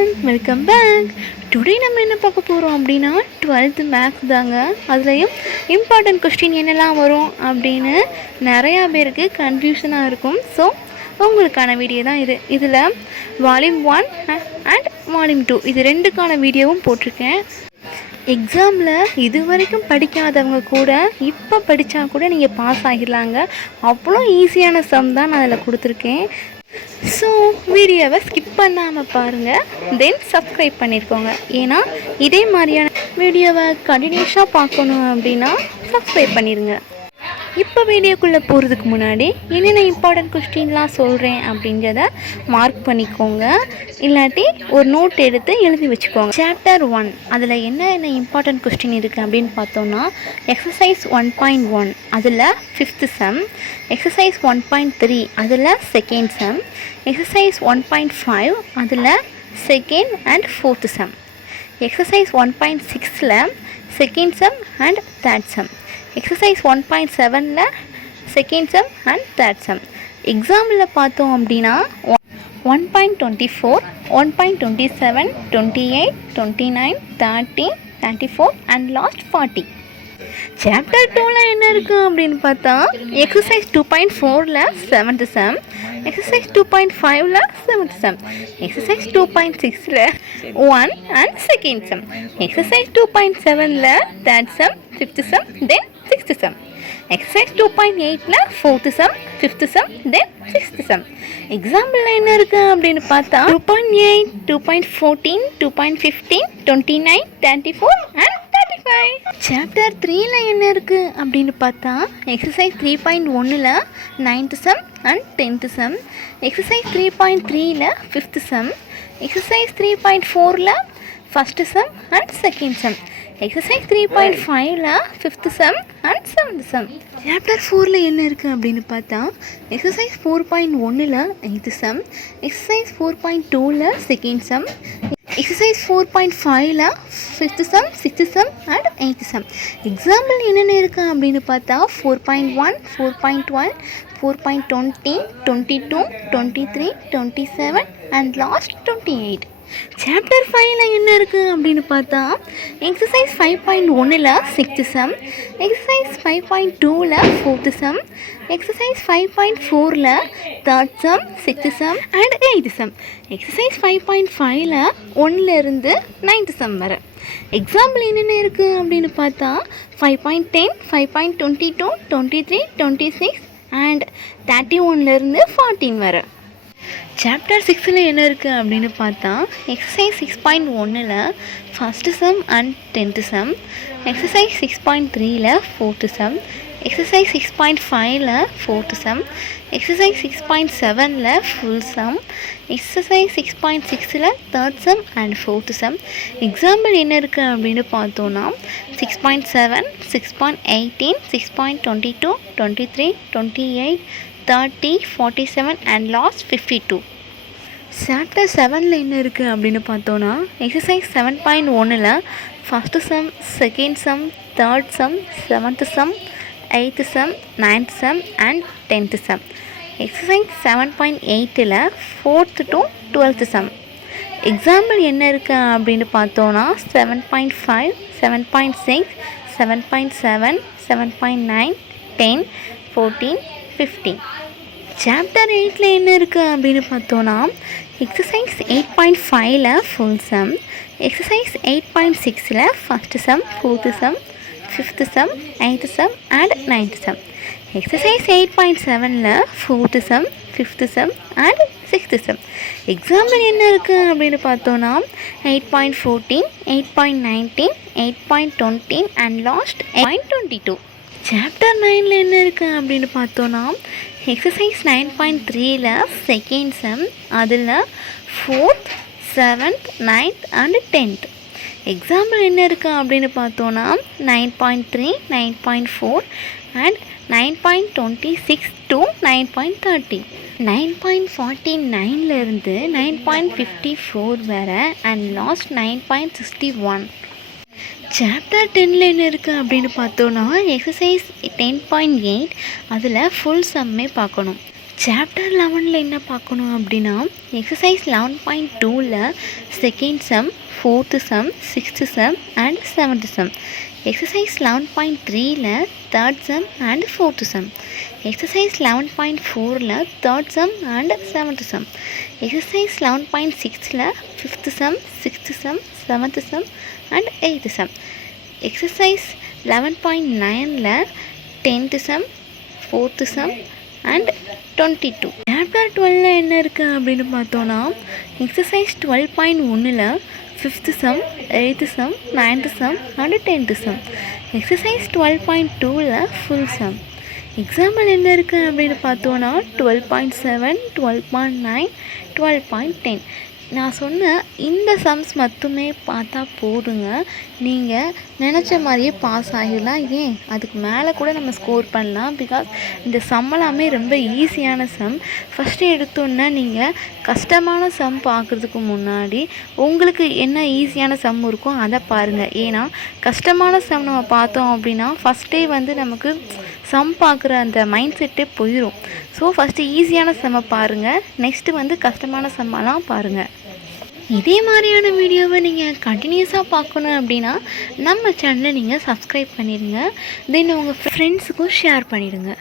everyone, welcome back. Today நம்ம என்ன பார்க்க போகிறோம் அப்படின்னா 12th மேக்ஸ் தாங்க. அதுலேயும் இம்பார்ட்டன்ட் கொஸ்டின் என்னெல்லாம் வரும் அப்படின்னு நிறையா பேருக்கு கன்ஃபியூஷனாக இருக்கும். ஸோ உங்களுக்கான வீடியோ தான் இதில் வால்யூம் 1 அண்ட் வால்யூம் 2 இது ரெண்டுக்கான வீடியோவும் போட்டிருக்கேன். எக்ஸாமில் இது வரைக்கும் படிக்காதவங்க கூட இப்போ படித்தா கூட நீங்கள் பாஸ் ஆகிடலாங்க. அவ்வளோ ஈஸியான சம் தான் நான் அதில் கொடுத்துருக்கேன். ஸோ வீடியோவை ஸ்கிப் பண்ணாமல் பாருங்கள், தென் சப்ஸ்கிரைப் பண்ணியிருக்கோங்க. ஏன்னா இதே மாதிரியான வீடியோவை கண்டினியூஸாக பார்க்கணும் அப்படின்னா சப்ஸ்கிரைப் பண்ணிடுங்க. இப்போ வீடியோக்குள்ளே போகிறதுக்கு முன்னாடி என்னென்ன இம்பார்ட்டன்ட் கொஸ்டின்லாம் சொல்கிறேன் அப்படின்றத மார்க் பண்ணிக்கோங்க, இல்லாட்டி ஒரு நோட் எடுத்து எழுதி வச்சுக்கோங்க. சாப்டர் 1 அதில் என்ன இம்பார்ட்டன்ட் கொஸ்டின் இருக்குது அப்படின்னு பார்த்தோன்னா எக்ஸசைஸ் 1.1 அதில் 5th சம், எக்ஸசைஸ் 1.3 அதில் 2nd சம், எக்ஸசைஸ் 1.5 அதில் 2nd and 4th sum, exercise 1.6ல் 2nd sum and 3rd sum, exercise 1.7ல் 2nd sum and 3rd sum. எக்ஸாம்பிளில் பார்த்தோம் அப்படின்னா 1.24, 1.27, 28, 29, 30, 34 அண்ட் லாஸ்ட் 40. சாப்டர் 2ல் என்ன இருக்குது அப்படின்னு பார்த்தா எக்ஸசைஸ் 2.4ல் 7th சம், எக்ஸசைஸ் 2.5ல் 7th சம், எக்ஸசைஸ் 2.6ல் 1 and 2nd சம், எக்ஸசைஸ் 2.7ல் 3rd sum, 5th sum, then 6th sum, exercise 2.8ல் 4th sum, 5th sum, then 6th sum. எக்ஸாம்பிளில் என்ன இருக்குது அப்படின்னு பார்த்தா 2.8, 2.14, 2.15, 29, 34 and 35. சாப்டர் 3ல் என்ன இருக்குது அப்படின்னு பார்த்தா எக்ஸசைஸ் 3.1ல் 9th sum and 10th sum, exercise 3.3ல் 5th சம், எக்ஸசைஸ் 3.4ல் 1st sum and 2nd sum, exercise 3.5ல் 5th sum and 7th sum. Chapter 4ல் என்ன இருக்குது அப்படின்னு பார்த்தா எக்ஸசைஸ் 4.1ல் 8th சம், எக்ஸசைஸ் 4.2ல் 2nd சம், எக்ஸசைஸ் 4.5ல் 5th sum, 6th sum and 8th sum. Example என்னென்ன இருக்குது அப்படின்னு பார்த்தா 4.1, 4.12, 4.20, 22, 23, 27 அண்ட் லாஸ்ட் 28. சாப்டர் 5ல் என்ன இருக்குது அப்படின்னு பார்த்தா எக்ஸசைஸ் 5.1ல் 6th சம், எக்ஸசைஸ் 5.2ல் 4th சம், எக்ஸசைஸ் 5.4ல் 3rd sum, 6th sum and 8th sum, exercise 5.5ல் 1லேருந்து 9th சம் வர. எக்ஸாம்பிள் என்னென்ன இருக்குது அப்படின்னு பார்த்தா 5.10, 5.22, 23, 26 அண்ட் 31லேருந்து 14 வர. சாப்டர் 6ல் என்ன இருக்குது அப்படின்னு பார்த்தா எக்ஸசைஸ் 6.1ல் 1st sum and 10th sum, exercise 6.3ல் 4th சம், எக்ஸசைஸ் 6.5ல் 4th சம், எக்ஸசைஸ் 6.7ல் ஃபுல் சம், எக்ஸசைஸ் 6.6ல் 3rd sum and 4th sum. Example என்ன இருக்குது அப்படின்னு பார்த்தோன்னா 6.7, 6.18, 6.22, 23, 28, 30, 47 and last 52. சாப்டர் 7ல் என்ன இருக்குது அப்படின்னு பார்த்தோன்னா எக்ஸசைஸ் 7.1ல் 1st sum, 2nd sum, 3rd sum, 7th sum, 8th sum, 9th sum and 10th sum, exercise 7.8ல் 4th to 12th sum. Example என்ன இருக்குது அப்படின்னு பார்த்தோன்னா 7.5, 7.6, 7.7, 7.9, 10, 14, 15. சாப்டர் 8ல் என்ன இருக்குது அப்படின்னு பார்த்தோன்னா எக்ஸசைஸ் 8.5ல் ஃபுல் சம், எக்ஸசைஸ் 8.6ல் 1st sum, 4th sum, 5th sum, 8th sum and 9th sum, exercise 8.7ல் 4th sum, 5th sum and 6th sum. Example என்ன இருக்குது அப்படின்னு பார்த்தோன்னா 8.14, 8.19, 8.20 அண்ட் லாஸ்ட் 8.22. சாப்டர் 9ல் என்ன இருக்குது அப்படின்னு பார்த்தோன்னா எக்ஸசைஸ் 9.3ல் 2nd சம், அதில் 4th, 7th, 9th and 10th. Example என்ன இருக்குது அப்படின்னு பார்த்தோன்னா 9.3, 9.4 அண்ட் 9.26 to 9.30, 9.49லேருந்து 9.54 வர அண்ட் லாஸ்ட் 9.61. சாப்டர் 10ல் என்ன இருக்குது அப்படின்னு பார்த்தோன்னா எக்ஸசைஸ் 10.8 அதில் ஃபுல் சம்மே பார்க்கணும். சாப்டர் 11ல் என்ன பார்க்கணும் அப்படின்னா எக்ஸசைஸ் 11.2ல் second sum, fourth sum, sixth sum and seventh sum. Exercise 11.3ல் third sum and fourth sum. Exercise 11.4ல் third sum and seventh sum. Exercise 11.6ல் fifth sum, sixth sum, seventh sum and eighth sum. Exercise 11.9ல் tenth sum, fourth sum and 22. Chapter 12ல் என்ன இருக்குது அப்படின்னு பார்த்தோன்னா exercise 12.1ல் fifth sum, eighth sum, ninth sum and 10th sum. Exercise 12.2ல் full sum. Example என்ன இருக்குது அப்படின்னு பார்த்தோன்னா 12.7, 12.9, 12.10. நான் சொன்ன இந்த சம்ஸ் மட்டுமே பார்த்தா போதுங்க, நீங்கள் நினச்ச மாதிரியே பாஸ் ஆகிடலாம். ஏன் அதுக்கு மேலே கூட நம்ம ஸ்கோர் பண்ணலாம். பிகாஸ் இந்த சம் எல்லாமே ரொம்ப ஈஸியான சம். ஃபஸ்ட்டு எடுத்தோன்னா நீங்கள் கஷ்டமான சம் பார்க்குறதுக்கு முன்னாடி உங்களுக்கு என்ன ஈஸியான சம் இருக்கோ அதை பாருங்கள். ஏன்னா கஷ்டமான சம் நம்ம பார்த்தோம் அப்படின்னா ஃபஸ்ட்டே நமக்கு சம் பார்க்குற அந்த மைண்ட் செட்டே போயிடும். ஸோ ஃபஸ்ட்டு ஈஸியான செம்மை பாருங்கள், நெக்ஸ்ட்டு கஷ்டமான செம்மெல்லாம் பாருங்கள். இதே மாதிரியான வீடியோவை நீங்கள் கண்டினியூஸாக பார்க்கணும் அப்படின்னா நம்ம சேனலை நீங்கள் சப்ஸ்கிரைப் பண்ணிடுங்க. தென் உங்கள் ஃப்ரெண்ட்ஸுக்கும் ஷேர் பண்ணிவிடுங்க.